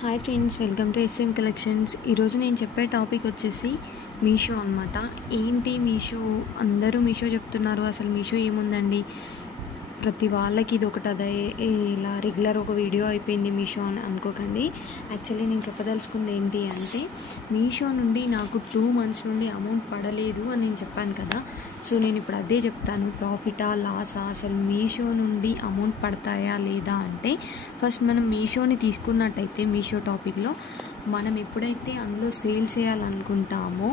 Hi friends, welcome to S M collections. ఈరోజు నేను చెప్పే టాపిక్ వచ్చేసి మీషో అనమాట. ఏంటి మీషో, అందరూ మీషో చెప్తున్నారు, అసలు మీషో ఏముందండి, ప్రతి వాళ్ళకి ఇది ఒకటి అదే ఇలా రెగ్యులర్ ఒక వీడియో అయిపోయింది మీషో అని అనుకోకండి. యాక్చువల్లీ నేను చెప్పదలుచుకుంది ఏంటి అంటే, మీషో నుండి నాకు 2 months నుండి అమౌంట్ పడలేదు అని నేను చెప్పాను కదా. సో నేను ఇప్పుడు అదే చెప్తాను, ప్రాఫిటా లాసా, అసలు మీషో నుండి అమౌంట్ పడతాయా లేదా అంటే, ఫస్ట్ మనం మీషోని తీసుకున్నట్టయితే మీషో టాపిక్లో మనం ఎప్పుడైతే అందులో సేల్ చేయాలనుకుంటామో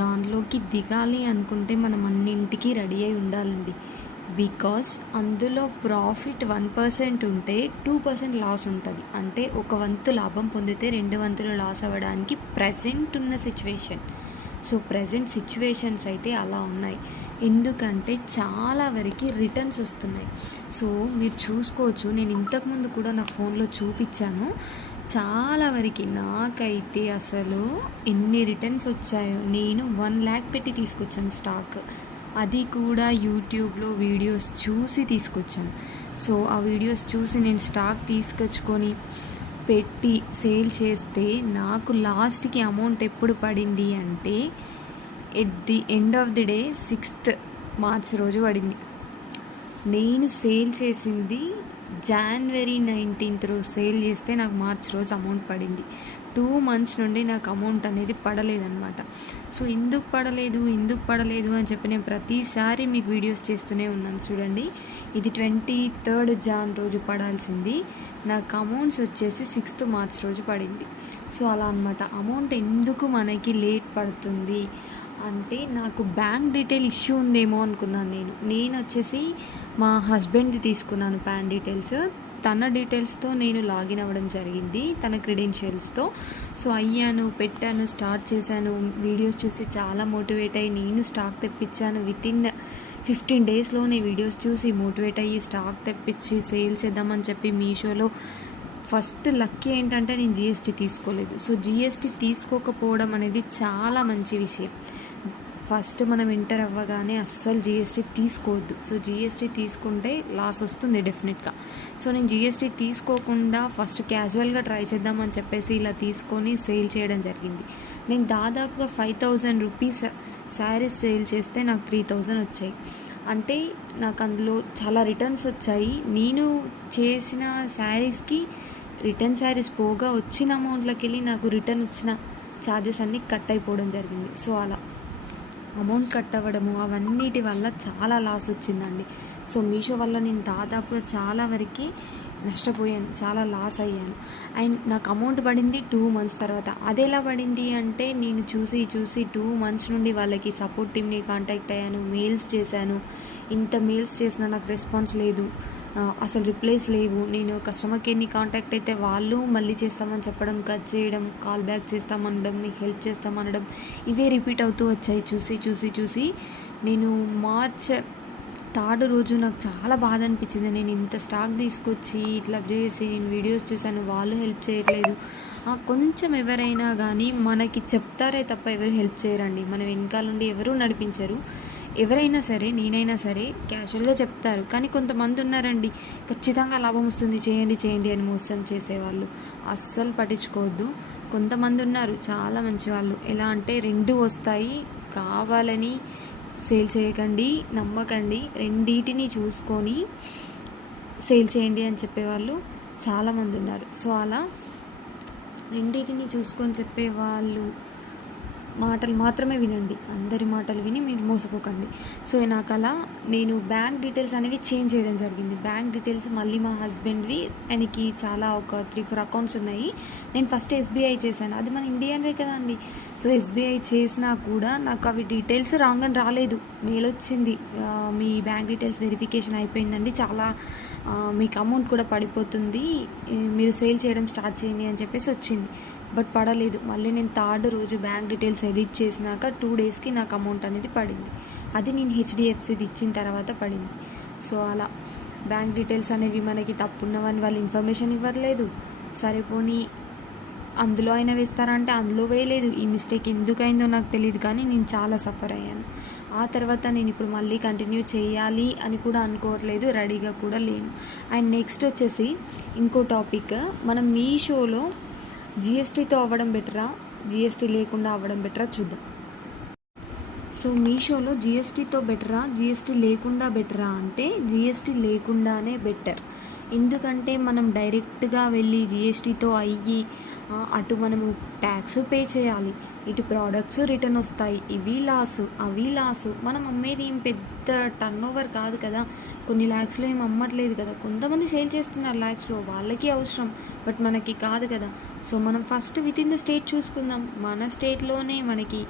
దానిలోకి దిగాలి అనుకుంటే మనం అన్నింటికి రెడీ అయి ఉండాలండి. బికాస్ అందులో ప్రాఫిట్ 1% ఉంటే 2% లాస్ ఉంటుంది. అంటే ఒక వంతు లాభం పొందితే 2 వంతులు లాస్ అవ్వడానికి ప్రజెంట్ ఉన్న సిచ్యువేషన్. సో ప్రజెంట్ సిచ్యువేషన్స్ అయితే అలా ఉన్నాయి. ఎందుకంటే చాలా వరకు రిటర్న్స్ వస్తున్నాయి. సో మీరు చూసుకోవచ్చు, నేను ఇంతకుముందు కూడా నా ఫోన్లో చూపించాను. చాలా వరకు నాకైతే అసలు ఎన్ని రిటర్న్స్ వచ్చాయో, నేను 1 lakh పెట్టి తీసుకొచ్చాను స్టాక్. అది కూడా యూట్యూబ్లో వీడియోస్ చూసి తీసుకొచ్చాను. సో ఆ వీడియోస్ చూసి నేను స్టాక్ తీసుకొచ్చుకొని పెట్టి సేల్ చేస్తే నాకు లాస్ట్కి అమౌంట్ ఎప్పుడు పడింది అంటే, at the end of the day 6th March రోజు పడింది. నేను సేల్ చేసింది January 19th రోజు సేల్ చేస్తే నాకు మార్చ్ రోజు అమౌంట్ పడింది. 2 months నుండి నాకు అమౌంట్ అనేది పడలేదన్నమాట. సో ఎందుకు పడలేదు అని చెప్పి నేను ప్రతిసారి మీకు వీడియోస్ చేస్తూనే ఉన్నాను. చూడండి, ఇది 23rd Jan రోజు పడాల్సింది, నాకు అమౌంట్స్ వచ్చేసి 6th March రోజు పడింది. సో అలా అనమాట. అమౌంట్ ఎందుకు మనకి లేట్ పడుతుంది అంటే, నాకు బ్యాంక్ డీటెయిల్ ఇష్యూ ఉందేమో అనుకున్నాను. నేను వచ్చేసి మా హస్బెండ్ది తీసుకున్నాను బ్యాంక్ డీటెయిల్స్. తన డీటెయిల్స్తో నేను లాగిన్ అవ్వడం జరిగింది, తన క్రెడెన్షియల్స్తో. సో అయ్యాను, పెట్టాను, స్టార్ట్ చేశాను. వీడియోస్ చూసి చాలా మోటివేట్ అయ్యి నేను స్టాక్ తెప్పించాను. వితిన్ 15 daysలోనే వీడియోస్ చూసి మోటివేట్ అయ్యి స్టాక్ తెప్పించి సేల్ చేద్దామని చెప్పి మీషోలో ఫస్ట్ లక్కీ ఏంటంటే నేను జిఎస్టీ తీసుకోలేదు. సో జిఎస్టీ తీసుకోకపోవడం అనేది చాలా మంచి విషయం. ఫస్ట్ మనం ఎంటర్ అవ్వగానే అస్సలు జిఎస్టీ తీసుకోవద్దు. సో జిఎస్టీ తీసుకుంటే లాస్ వస్తుంది డెఫినెట్గా. సో నేను జిఎస్టీ తీసుకోకుండా ఫస్ట్ క్యాజువల్గా ట్రై చేద్దామని చెప్పేసి ఇలా తీసుకొని సేల్ చేయడం జరిగింది. నేను దాదాపుగా 5,000 రూపీస్ శారీస్ సేల్ చేస్తే నాకు 3,000 వచ్చాయి. అంటే నాకు అందులో చాలా రిటర్న్స్ వచ్చాయి. నేను చేసిన శారీస్కి రిటర్న్ శారీస్ పోగా వచ్చిన అమౌంట్లోకి వెళ్ళి నాకు రిటర్న్ వచ్చిన ఛార్జెస్ అన్నీ కట్ అయిపోవడం జరిగింది. సో అలా అమౌంట్ కట్ అవ్వడము అవన్నిటి వల్ల చాలా లాస్ వచ్చిందండి. సో మీషో వల్ల నేను దాదాపుగా చాలా వరకు నష్టపోయాను, చాలా లాస్ అయ్యాను. అండ్ నాకు అమౌంట్ పడింది 2 months తర్వాత. అది ఎలా పడింది అంటే, నేను చూసి 2 months నుండి వాళ్ళకి సపోర్ట్ టీమ్ని కాంటాక్ట్ అయ్యాను, మెయిల్స్ చేశాను. ఇంత మెయిల్స్ చేసినా నాకు రెస్పాన్స్ లేదు, అసలు రిప్లైస్ లేవు. నేను కస్టమర్ కేర్ని కాంటాక్ట్ అయితే వాళ్ళు మళ్ళీ చేస్తామని చెప్పడం, కట్ చేయడం, కాల్ బ్యాక్ చేస్తామనడం, మీకు హెల్ప్ చేస్తామనడం, ఇవే రిపీట్ అవుతూ వచ్చాయి. చూసి నేను March 3rd రోజు నాకు చాలా బాధ అనిపించింది. నేను ఇంత స్టాక్ తీసుకొచ్చి ఇట్లా చేసి నేను వీడియోస్ చూశాను, వాళ్ళు హెల్ప్ చేయట్లేదు. కొంచెం ఎవరైనా కానీ మనకి చెప్తారే తప్ప ఎవరు హెల్ప్ చేయరండి. మన వెనకాల నుండి ఎవరూ నడిపించరు. ఎవరైనా సరే, నేనైనా సరే క్యాజువల్గా చెప్తారు. కానీ కొంతమంది ఉన్నారండి, ఖచ్చితంగా లాభం వస్తుంది, చేయండి అని మోసం చేసేవాళ్ళు. అస్సలు పట్టించుకోవద్దు. కొంతమంది ఉన్నారు చాలా మంచి వాళ్ళు. ఎలా అంటే 2 వస్తాయి, కావాలని సేల్ చేయకండి, నమ్మకండి, రెండింటిని చూసుకొని సేల్ చేయండి అని చెప్పేవాళ్ళు చాలామంది ఉన్నారు. సో అలా రెండింటిని చూసుకొని చెప్పేవాళ్ళు మాటలు మాత్రమే వినండి, అందరి మాటలు విని మీరు మోసపోకండి. సో నాకు అలా నేను బ్యాంక్ డీటెయిల్స్ అనేవి చేంజ్ చేయడం జరిగింది. బ్యాంక్ డీటెయిల్స్ మళ్ళీ మా హస్బెండ్వి, ఆయనకి చాలా ఒక 3-4 అకౌంట్స్ ఉన్నాయి. నేను ఫస్ట్ ఎస్బీఐ చేశాను, అది మన ఇండియన్దే కదండి. సో ఎస్బీఐ చేసినా కూడా నాకు అవి డీటెయిల్స్ రాంగ్ అని రాలేదు, మెయిల్ వచ్చింది, మీ బ్యాంక్ డీటెయిల్స్ వెరిఫికేషన్ అయిపోయిందండి, చాలా మీకు అమౌంట్ కూడా పడిపోతుంది, మీరు సేల్ చేయడం స్టార్ట్ చేయండి అని చెప్పేసి వచ్చింది. బట్ పడలేదు. మళ్ళీ నేను 3rd రోజు బ్యాంక్ డీటెయిల్స్ ఎడిట్ చేసినాక 2 daysకి నాకు అమౌంట్ అనేది పడింది. అది నేను హెచ్డిఎఫ్సిది ఇచ్చిన తర్వాత పడింది. సో అలా బ్యాంక్ డీటెయిల్స్ అనేవి మనకి తప్పున్నవని వాళ్ళు ఇన్ఫర్మేషన్ ఇవ్వలేదు. సరిపోని అందులో అయినా వేస్తారా అంటే అందులో వేయలేదు. ఈ మిస్టేక్ ఎందుకైందో నాకు తెలియదు, కానీ నేను చాలా సఫర్ అయ్యాను. ఆ తర్వాత నేను ఇప్పుడు మళ్ళీ కంటిన్యూ చేయాలి అని కూడా అనుకోవట్లేదు, రెడీగా కూడా లేను. అండ్ నెక్స్ట్ వచ్చేసి ఇంకో టాపిక్, మనం మీషోలో జిఎస్టీతో అవ్వడం బెటరా, జిఎస్టీ లేకుండా అవ్వడం బెటరా చూద్దాం. సో మీషోలో జిఎస్టీతో బెటరా, జిఎస్టీ లేకుండా బెటరా అంటే జిఎస్టీ లేకుండానే బెటర్. ఎందుకంటే మనం డైరెక్ట్గా వెళ్ళి జిఎస్టీతో అయ్యి అటు మనము ట్యాక్స్ పే చేయాలి, ఇటు ప్రోడక్ట్స్ రిటర్న్ వస్తాయి, ఇవి లాసు అవి లాసు. మనం అమ్మేది ఏం పెద్ద టర్న్ ఓవర్ కాదు కదా, కొన్ని ల్యాక్స్లో ఏం అమ్మట్లేదు కదా. కొంతమంది సేల్ చేస్తున్నారు ల్యాక్స్లో, వాళ్ళకి అవసరం, బట్ మనకి కాదు కదా. సో మనం first with in the state చూసుకుందాం. మన స్టేట్లోనే మనకి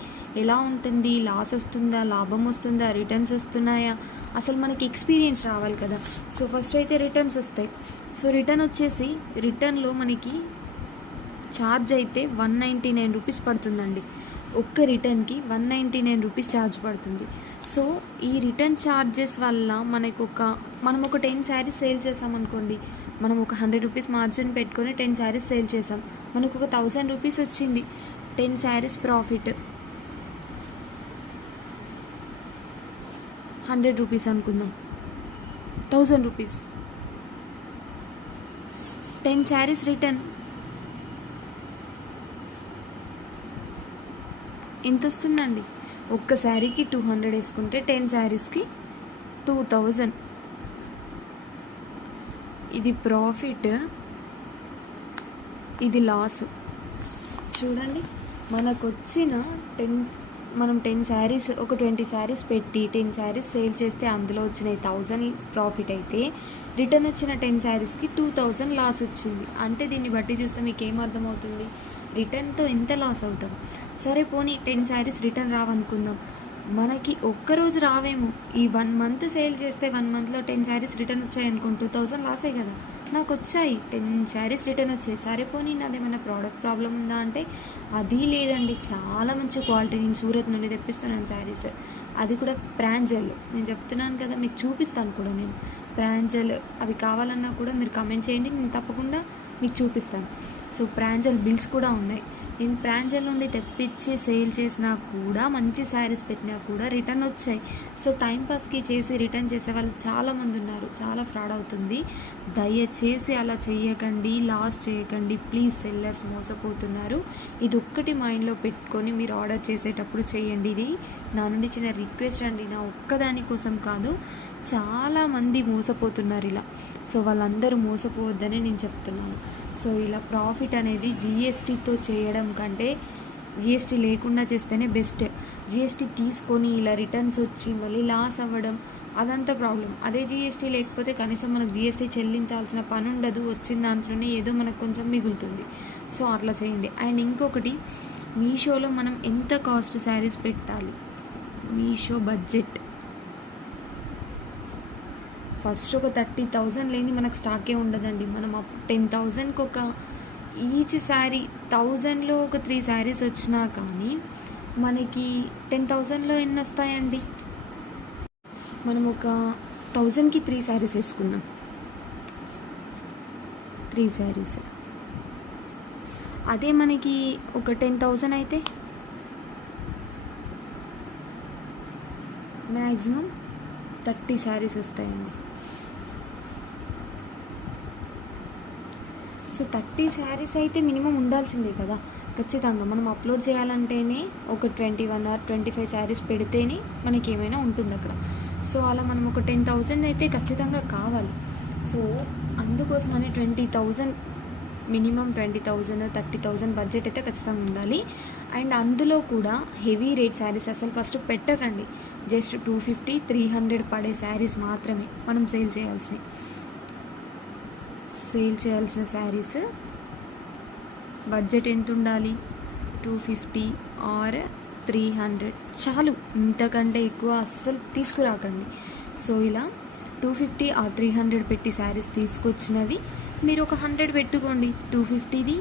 ఎలా ఉంటుంది, లాస్ వస్తుందా, లాభం వస్తుందా, రిటర్న్స్ వస్తున్నాయా, అసలు మనకి ఎక్స్పీరియన్స్ రావాలి కదా. సో ఫస్ట్ అయితే రిటర్న్స్ వస్తాయి. సో రిటర్న్ వచ్చేసి రిటర్న్లో మనకి ఛార్జ్ అయితే 199 రూపీస్ పడుతుందండి. ఒక్క రిటర్న్కి 199 రూపీస్ ఛార్జ్ పడుతుంది. సో ఈ రిటర్న్ ఛార్జెస్ వల్ల మనం ఒక 10 శారీస్ సేల్ చేసామనుకోండి, మనం ఒక 100 రూపీస్ మార్జిన్ పెట్టుకొని 10 శారీస్ సేల్ చేసాం, మనకు ఒక 1000 రూపీస్ వచ్చింది. 10 శారీస్ ప్రాఫిట్ 100 రూపీస్ అనుకుందాం, 1000 రూపీస్. 10 శారీస్ రిటర్న్ ఎంత వస్తుందండి? ఒక్క శారీకి 200 వేసుకుంటే 10 శారీస్కి 2000. ఇది ప్రాఫిట్, ఇది లాస్. చూడండి, మనకు వచ్చిన మనం 10 శారీస్, ఒక 20 శారీస్ పెట్టి 10 శారీస్ సేల్ చేస్తే అందులో వచ్చిన 1000 ప్రాఫిట్ అయితే, రిటర్న్ వచ్చిన 10 శారీస్కి 2000 లాస్ వచ్చింది. అంటే దీన్ని బట్టి చూస్తే మీకు ఏం అర్థమవుతుంది, రిటర్న్తో ఎంత లాస్ అవుతాం. సరే పోనీ 10 శారీస్ రిటర్న్ రావనుకుందాం, మనకి ఒక్కరోజు రావేమో. ఈ 1 మంత్ సేల్ చేస్తే 1 మంత్లో 10 శారీస్ రిటర్న్ వచ్చాయి అనుకోండి, 2000 లాసే కదా. నాకు వచ్చాయి 10 శారీస్ రిటర్న్ వచ్చాయి. సరే పోనీ నాదేమైనా ప్రోడక్ట్ ప్రాబ్లం ఉందా అంటే అది లేదండి, చాలా మంచి క్వాలిటీ, నేను సూరత్ నుండి తెప్పిస్తున్నాను శారీస్, అది కూడా ప్రాంజల్. నేను చెప్తున్నాను కదా, మీకు చూపిస్తాను కూడా నేను ప్రాంజల్. అవి కావాలన్నా కూడా మీరు కమెంట్ చేయండి, నేను తప్పకుండా మీకు చూపిస్తాను. సో ప్రాంజల్ బిల్స్ కూడా ఉన్నాయి. నేను ప్రాంజల్ నుండి తెప్పించి సేల్ చేసినా కూడా, మంచి శారీస్ పెట్టినా కూడా రిటర్న్ వచ్చాయి. సో టైంపాస్కి చేసి రిటర్న్ చేసే వాళ్ళు చాలామంది ఉన్నారు, చాలా ఫ్రాడ్ అవుతుంది. దయచేసి అలా చేయకండి, లాస్ చేయకండి ప్లీజ్. సెల్లర్స్ మోసపోతున్నారు. ఇది ఒక్కటి మైండ్లో పెట్టుకొని మీరు ఆర్డర్ చేసేటప్పుడు చేయండి. ఇది నా నుండి చిన్న రిక్వెస్ట్ అండి, నా ఒక్కదాని కోసం కాదు, చాలామంది మోసపోతున్నారు ఇలా. సో వాళ్ళందరూ మోసపోవద్దని నేను చెప్తున్నాను. సో ఇలా ప్రాఫిట్ అనేది జిఎస్టీతో చేయడం కంటే జిఎస్టీ లేకుండా చేస్తేనే బెస్ట్. జిఎస్టీ తీసుకొని ఇలా రిటర్న్స్ వచ్చి మళ్ళీ లాస్ అవ్వడం అదంతా ప్రాబ్లం. అదే జిఎస్టీ లేకపోతే కనీసం మనకు జిఎస్టీ చెల్లించాల్సిన పని ఉండదు, వచ్చిన దాంట్లోనే ఏదో మనకు కొంచెం మిగులుతుంది. సో అట్లా చేయండి. అండ్ ఇంకొకటి, మీషోలో మనం ఎంత కాస్ట్ శారీస్ పెట్టాలి, మీషో బడ్జెట్ ఫస్ట్ ఒక 30,000 లేని మనకు స్టాకే ఉండదండి. మనం 10,000కి ఒక ఈచ్ శారీ 1000లో ఒక 3 శారీస్ వచ్చినా కానీ మనకి 10,000లో ఎన్ని వస్తాయండి? మనం ఒక 1000కి 3 శారీస్ వేసుకుందాం, 3 శారీస్. అదే మనకి ఒక 10,000 అయితే మ్యాక్సిమం 30 శారీస్ వస్తాయండి. సో 30 శారీస్ అయితే మినిమం ఉండాల్సిందే కదా ఖచ్చితంగా. మనం అప్లోడ్ చేయాలంటేనే ఒక 21 or 25 శారీస్ పెడితేనే మనకి ఏమైనా ఉంటుంది అక్కడ. సో అలా మనం ఒక 10,000 అయితే ఖచ్చితంగా కావాలి. సో అందుకోసమని 20,000 మినిమం, 20,000 30,000 బడ్జెట్ అయితే ఖచ్చితంగా ఉండాలి. అండ్ అందులో కూడా హెవీ రేట్ శారీస్ అసలు ఫస్ట్ పెట్టకండి. జస్ట్ 250, 300 పడే శారీస్ మాత్రమే మనం సేల్ చేయాల్సిన శారీస్. బడ్జెట్ ఎంత ఉండాలి? 250 or 300 చాలు, ఇంతకంటే ఎక్కువ అస్సలు తీసుకురాకండి. సో ఇలా 250 or 300 పెట్టి శారీస్ తీసుకొచ్చినవి మీరు ఒక 100 పెట్టుకోండి. 250ది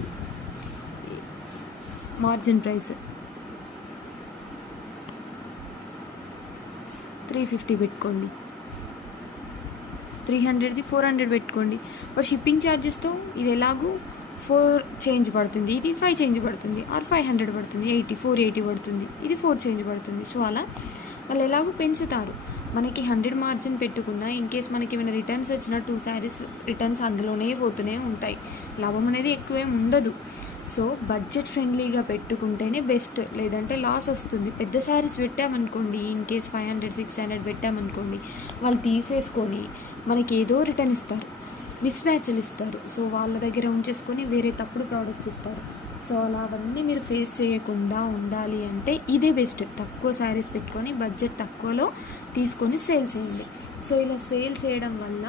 మార్జిన్ ప్రైస్, 350 పెట్టుకోండి. 300ది 400 పెట్టుకోండి. బట్ షిప్పింగ్ ఛార్జెస్తో ఇది ఎలాగూ 4 చేంజ్ పడుతుంది, ఇది 5 చేంజ్ పడుతుంది, ఆర్ 500 పడుతుంది, 480 పడుతుంది, ఇది 4 చేంజ్ పడుతుంది. సో అలా వాళ్ళు ఎలాగో పెంచుతారు. మనకి 100 మార్జిన్ పెట్టుకున్నా ఇన్ కేస్ మనకి ఏమైనా రిటర్న్స్ వచ్చిన 2 శారీస్ రిటర్న్స్ అందులోనే పోతూనే ఉంటాయి. లాభం అనేది ఎక్కువేం ఉండదు. సో బడ్జెట్ ఫ్రెండ్లీగా పెట్టుకుంటేనే బెస్ట్, లేదంటే లాస్ వస్తుంది. పెద్ద శారీస్ పెట్టామనుకోండి, ఇన్ కేస్ 500 600 పెట్టామనుకోండి, వాళ్ళు తీసేసుకొని మనకి ఏదో రిటర్న్ ఇస్తారు, మిస్ మ్యాచ్లు ఇస్తారు. సో వాళ్ళ దగ్గర ఉంచేసుకొని వేరే తప్పుడు ప్రోడక్ట్స్ ఇస్తారు. సో అలా అవన్నీ మీరు ఫేస్ చేయకుండా ఉండాలి అంటే ఇదే బెస్ట్. తక్కువ శారీస్ పెట్టుకొని బడ్జెట్ తక్కువలో తీసుకొని సేల్ చేయండి. సో ఇలా సేల్ చేయడం వల్ల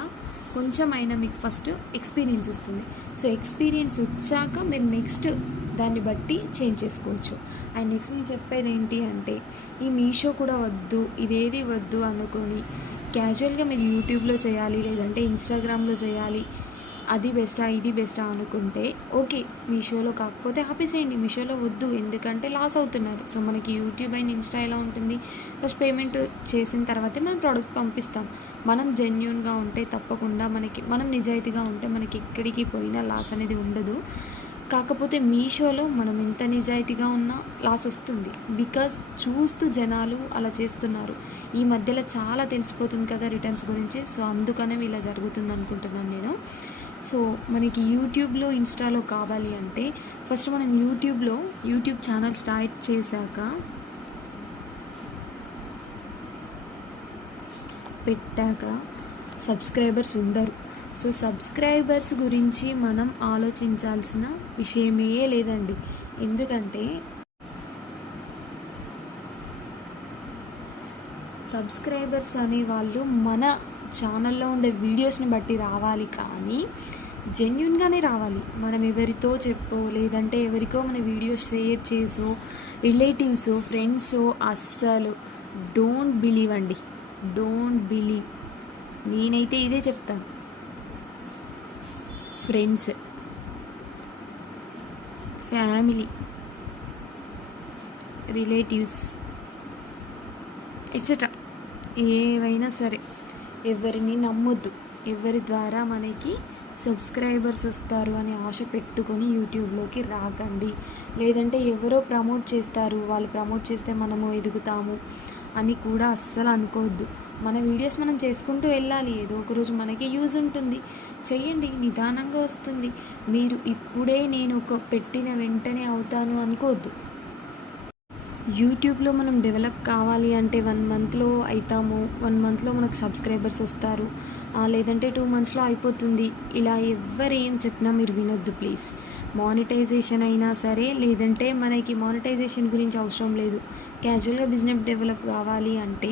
కొంచెం అయినా మీకు ఫస్ట్ ఎక్స్పీరియన్స్ వస్తుంది. సో ఎక్స్పీరియన్స్ వచ్చాక మీరు నెక్స్ట్ దాన్ని బట్టి చేంజ్ చేసుకోవచ్చు. అండ్ నెక్స్ట్ నేను చెప్పేది ఏంటి అంటే, ఈ మీషో కూడా వద్దు, ఇదేది వద్దు అనుకొని క్యాజువల్గా మీరు యూట్యూబ్లో చేయాలి, లేదంటే ఇన్స్టాగ్రామ్లో చేయాలి, అది బెస్టా ఇది బెస్టా అనుకుంటే ఓకే, మీషోలో కాకపోతే ఆపేసేయండి. మీషోలో వద్దు, ఎందుకంటే లాస్ అవుతున్నారు. సో మనకి యూట్యూబ్ అండ్ ఇన్స్టా ఎలా ఉంటుంది, ఫస్ట్ పేమెంట్ చేసిన తర్వాతే మనం ప్రోడక్ట్ పంపిస్తాం. మనం జెన్యూన్గా ఉంటే తప్పకుండా మనం నిజాయితీగా ఉంటే మనకి ఎక్కడికి పోయినా లాస్ అనేది ఉండదు. కాకపోతే మీషోలో మనం ఎంత నిజాయితీగా ఉన్నా లాస్ వస్తుంది. బికాస్ చూస్తూ జనాలు అలా చేస్తున్నారు. ఈ మధ్యలో చాలా తెలిసిపోతుంది కదా రిటర్న్స్ గురించి. సో అందుకనే ఇలా జరుగుతుంది అనుకుంటున్నాను నేను. సో మనకి యూట్యూబ్లో ఇన్స్టాలో కావాలి అంటే ఫస్ట్ మనం యూట్యూబ్ ఛానల్ స్టార్ట్ చేశాక పెట్టాక సబ్స్క్రైబర్స్ ఉండరు. సో సబ్స్క్రైబర్స్ గురించి మనం ఆలోచించాల్సిన విషయమే లేదండి. ఎందుకంటే సబ్స్క్రైబర్స్ అనేవాళ్ళు మన ఛానల్లో ఉండే వీడియోస్ని బట్టి రావాలి, కానీ జెన్యున్గానే రావాలి. మనం ఎవరితో చెప్పో లేదంటే ఎవరికో మన వీడియోస్ షేర్ చేసో రిలేటివ్స్ ఫ్రెండ్స్ అస్సలు డోంట్ బిలీవ్ అండి, డోంట్ బిలీవ్. నేనైతే ఇదే చెప్తాను. ఫ్రెండ్స్, ఫ్యామిలీ, రిలేటివ్స్ ఎట్సెట్రా ఏవైనా సరే ఎవరిని నమ్మొద్దు. ఎవరి ద్వారా మనకి సబ్స్క్రైబర్స్ వస్తారు అని ఆశ పెట్టుకొని యూట్యూబ్లోకి రాకండి. లేదంటే ఎవరో ప్రమోట్ చేస్తారు, వాళ్ళు ప్రమోట్ చేస్తే మనము ఎదుగుతాము అని కూడా అస్సలు అనుకోవద్దు. మన వీడియోస్ మనం చేసుకుంటూ వెళ్ళాలి. ఏదో ఒకరోజు మనకి యూజ్ ఉంటుంది. చెయ్యండి, నిదానంగా వస్తుంది. మీరు ఇప్పుడే నేను పెట్టిన వెంటనే అవుతాను అనుకోవద్దు. యూట్యూబ్లో మనం డెవలప్ కావాలి అంటే 1 మంత్లో అవుతాము, 1 మంత్లో మనకు సబ్స్క్రైబర్స్ వస్తారు, లేదంటే 2 మంత్స్లో అయిపోతుంది. ఇలా ఎవరు ఏం చెప్పినా మీరు వినొద్దు ప్లీజ్. మానిటైజేషన్ అయినా సరే, లేదంటే మనకి మానిటైజేషన్ గురించి అవసరం లేదు. క్యాజువల్గా బిజినెస్ డెవలప్ కావాలి అంటే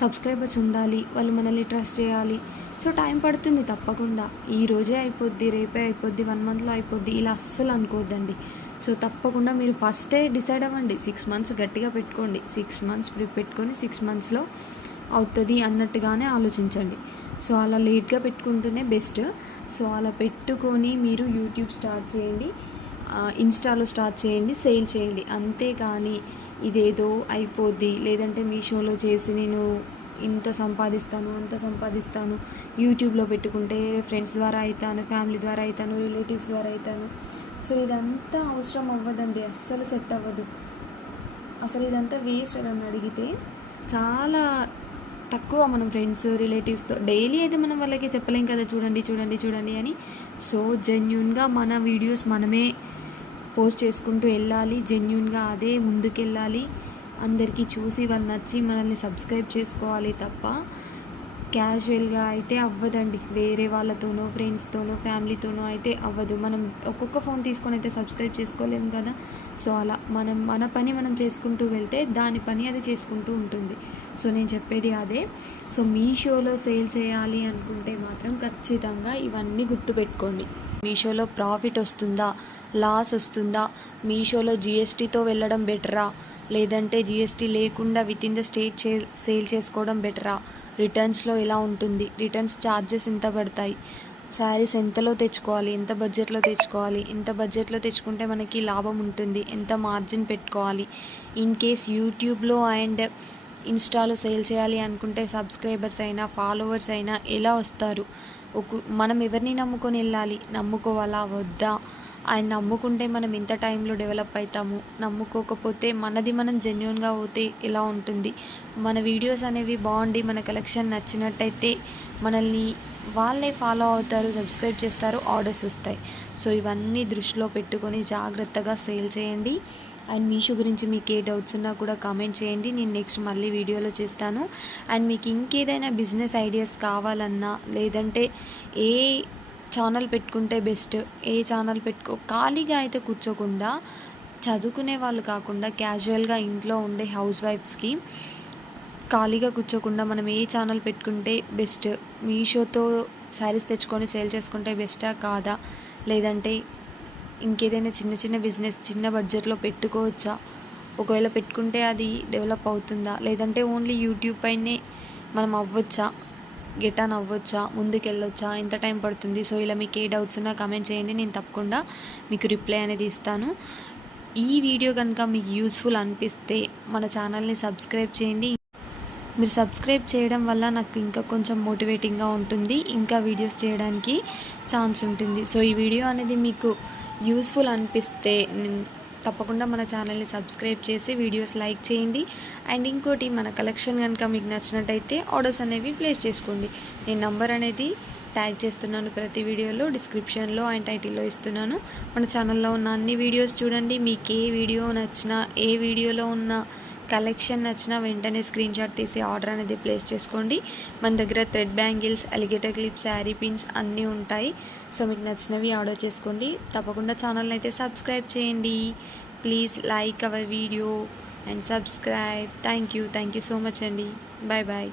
సబ్స్క్రైబర్స్ ఉండాలి, వాళ్ళు మనల్ని ట్రస్ట్ చేయాలి. సో టైం పడుతుంది తప్పకుండా. ఈ రోజే అయిపోద్ది, రేపే అయిపోద్ది, 1 మంత్లో అయిపోద్ది, ఇలా అస్సలు అనుకోవద్దండి. సో తప్పకుండా మీరు ఫస్టే డిసైడ్ అవ్వండి. 6 మంత్స్ గట్టిగా పెట్టుకోండి. 6 మంత్స్ పెట్టుకొని 6 మంత్స్లో అవుతుంది అన్నట్టుగానే ఆలోచించండి. సో అలా లేట్గా పెట్టుకుంటేనే బెస్ట్. సో అలా పెట్టుకొని మీరు యూట్యూబ్ స్టార్ట్ చేయండి, ఇన్స్టాలో స్టార్ట్ చేయండి, సేల్ చేయండి. అంతేకాని ఇదేదో అయిపోద్ది, లేదంటే మీషోలో చేసి నేను ఇంత సంపాదిస్తాను అంత సంపాదిస్తాను, యూట్యూబ్లో పెట్టుకుంటే ఫ్రెండ్స్ ద్వారా అవుతాను, ఫ్యామిలీ ద్వారా అవుతాను, రిలేటివ్స్ ద్వారా అవుతాను, సో ఇదంతా అవసరం అవ్వదండి, అస్సలు సెట్ అవ్వదు. అసలు ఇదంతా వేస్ట్ అని అడిగితే చాలా తక్కువ. మనం ఫ్రెండ్స్ రిలేటివ్స్తో డైలీ అయితే మనం వాళ్ళకి చెప్పలేం కదా, చూడండి చూడండి చూడండి అని. సో జెన్యూన్గా మన వీడియోస్ మనమే పోస్ట్ చేసుకుంటూ వెళ్ళాలి, జెన్యూన్గా అదే ముందుకెళ్ళాలి. అందరికీ చూసి వాళ్ళు నచ్చి మనల్ని సబ్స్క్రైబ్ చేసుకోవాలి తప్ప క్యాజువల్గా అయితే అవ్వదండి. వేరే వాళ్ళతోనో ఫ్రెండ్స్తోనో ఫ్యామిలీతోనో అయితే అవ్వదు. మనం ఒక్కొక్క ఫోన్ తీసుకొని అయితే సబ్స్క్రైబ్ చేసుకోలేము కదా. సో అలా మన పని మనం చేసుకుంటూ వెళ్తే దాని పని అది చేసుకుంటూ ఉంటుంది. సో నేను చెప్పేది అదే. సో మీషోలో సేల్ చేయాలి అనుకుంటే మాత్రం ఖచ్చితంగా ఇవన్నీ గుర్తుపెట్టుకోండి. మీషోలో ప్రాఫిట్ వస్తుందా, లాస్ వస్తుందా, మీషోలో జిఎస్టీతో వెళ్ళడం బెటరా, లేదంటే జిఎస్టీ లేకుండా with in the state sale చేసుకోవడం బెటరా, రిటర్న్స్లో ఎలా ఉంటుంది, రిటర్న్స్ ఛార్జెస్ ఎంత పడతాయి, శారీస్ ఎంతలో తెచ్చుకోవాలి, ఎంత బడ్జెట్లో తెచ్చుకోవాలి, ఎంత బడ్జెట్లో తెచ్చుకుంటే మనకి లాభం ఉంటుంది, ఎంత మార్జిన్ పెట్టుకోవాలి, ఇన్ కేస్ యూట్యూబ్లో అండ్ ఇన్స్టాలో సేల్ చేయాలి అనుకుంటే సబ్స్క్రైబర్స్ అయినా ఫాలోవర్స్ అయినా ఎలా వస్తారు, మనం ఎవరిని నమ్ముకొని వెళ్ళాలి, నమ్ముకోవాలా వద్దా, అండ్ నమ్ముకుంటే మనం ఎంత టైంలో డెవలప్ అవుతాము, నమ్ముకోకపోతే మనది మనం జెన్యూన్గా పోతే ఎలా ఉంటుంది, మన వీడియోస్ అనేవి బాగుండి మన కలెక్షన్ నచ్చినట్టయితే మనల్ని వాళ్ళే ఫాలో అవుతారు, సబ్స్క్రైబ్ చేస్తారు, ఆర్డర్స్ వస్తాయి. సో ఇవన్నీ దృష్టిలో పెట్టుకొని జాగ్రత్తగా సేల్ చేయండి. అండ్ మీషో గురించి మీకు ఏ డౌట్స్ ఉన్నా కూడా కామెంట్ చేయండి, నేను నెక్స్ట్ మళ్ళీ వీడియోలో చేస్తాను. అండ్ మీకు ఇంకేదైనా బిజినెస్ ఐడియాస్ కావాలన్నా, లేదంటే ఏ ఛానల్ పెట్టుకుంటే బెస్ట్, ఏ ఛానల్ ఖాళీగా అయితే కూర్చోకుండా, చదువుకునే వాళ్ళు కాకుండా క్యాజువల్గా ఇంట్లో ఉండే హౌస్ వైఫ్స్కి ఖాళీగా కూర్చోకుండా మనం ఏ ఛానల్ పెట్టుకుంటే బెస్ట్, మీషోతో శారీస్ తెచ్చుకొని సేల్ చేసుకుంటే బెస్టా కాదా, లేదంటే ఇంకేదైనా చిన్న చిన్న బిజినెస్ చిన్న బడ్జెట్లో పెట్టుకోవచ్చా, ఒకవేళ పెట్టుకుంటే అది డెవలప్ అవుతుందా, లేదంటే ఓన్లీ యూట్యూబ్ పైనే మనం అవ్వచ్చా, గెట్ ఆన్ అవ్వచ్చా, ముందుకెళ్ళొచ్చా, ఎంత టైం పడుతుంది. సో ఇలా మీకు ఏ డౌట్స్ ఉన్నా కామెంట్ చేయండి, నేను తప్పకుండా మీకు రిప్లై అనేది ఇస్తాను. ఈ వీడియో కనుక మీకు యూస్ఫుల్ అనిపిస్తే మన ఛానల్ని సబ్స్క్రైబ్ చేయండి. మీరు సబ్స్క్రైబ్ చేయడం వల్ల నాకు ఇంకా కొంచెం మోటివేటింగ్గా ఉంటుంది, ఇంకా వీడియోస్ చేయడానికి ఛాన్స్ ఉంటుంది. సో ఈ వీడియో అనేది మీకు యూస్ఫుల్ అనిపిస్తే తప్పకుండా మన ఛానల్ని సబ్స్క్రైబ్ చేసి వీడియోస్ లైక్ చేయండి. అండ్ ఇంకోటి, మన కలెక్షన్ కనుక మీకు నచ్చినట్టయితే ఆర్డర్స్ అనేవి ప్లేస్ చేసుకోండి. నేను నంబర్ అనేది ట్యాగ్ చేస్తున్నాను ప్రతి వీడియోలో, డిస్క్రిప్షన్లో అండ్ టైటిల్లో ఇస్తున్నాను. మన ఛానల్లో ఉన్న అన్ని వీడియోస్ చూడండి. మీకు ఏ వీడియో నచ్చినా, ఏ వీడియోలో ఉన్న కలెక్షన్ నచ్చినా వెంటనే స్క్రీన్ షాట్ తీసి ఆర్డర్ అనేది ప్లేస్ చేసుకోండి. మన దగ్గర thread bangles, alligator clips, sari pins అన్నీ ఉంటాయి. సో మీకు నచ్చినవి ఆర్డర్ చేసుకోండి. తప్పకుండా ఛానల్ని అయితే సబ్స్క్రైబ్ చేయండి. Please like our video and subscribe. Thank you so much అండి. Bye bye.